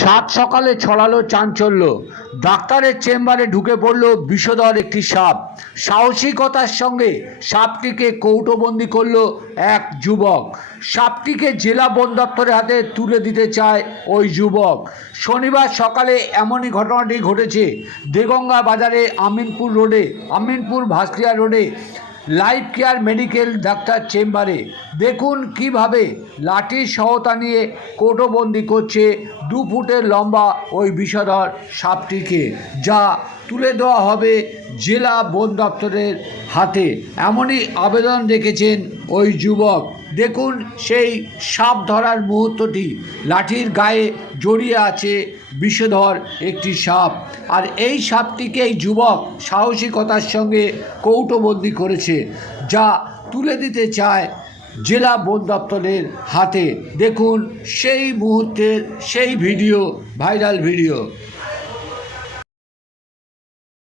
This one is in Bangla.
সাত সকালে ছড়ালো চাঞ্চল্য। ডাক্তারের চেম্বারে ঢুকে পড়ল বিষধর একটি সাপ। সাহসিকতার সঙ্গে সাপটিকে কৌটোবন্দি করল এক যুবক। সাপটিকে জেলা বন দপ্তরের হাতে তুলে দিতে চায় ওই যুবক। শনিবার সকালে এমনই ঘটনাটি ঘটেছে দেগঙ্গা বাজারে আমিনপুর ভাস্কিয়া রোডে লাইফ কেয়ার মেডিকেল ডাক্তার চেম্বারে। দেখুন কিভাবে লাঠির সহায়তা নিয়ে কৌটোবন্দি করছে 2 ফুটের লম্বা ওই বিষধর সাপটিকে, যা তুলে দেওয়া হবে জেলা বন দপ্তরের হাতে। এমনই আবেদন রেখেছেন ওই যুবক। দেখুন সেই সাপ ধরার মুহূর্তটি। লাঠির গায়ে জড়িয়ে আছে বিষধর একটি সাপ, আর এই সাপটিকে এই যুবক সাহসিকতার সঙ্গে কৌটোবন্দি করেছে, যা তুলে দিতে চায় জেলা বন দপ্তরের হাতে। দেখুন সেই মুহূর্তের সেই ভিডিও, ভাইরাল ভিডিও।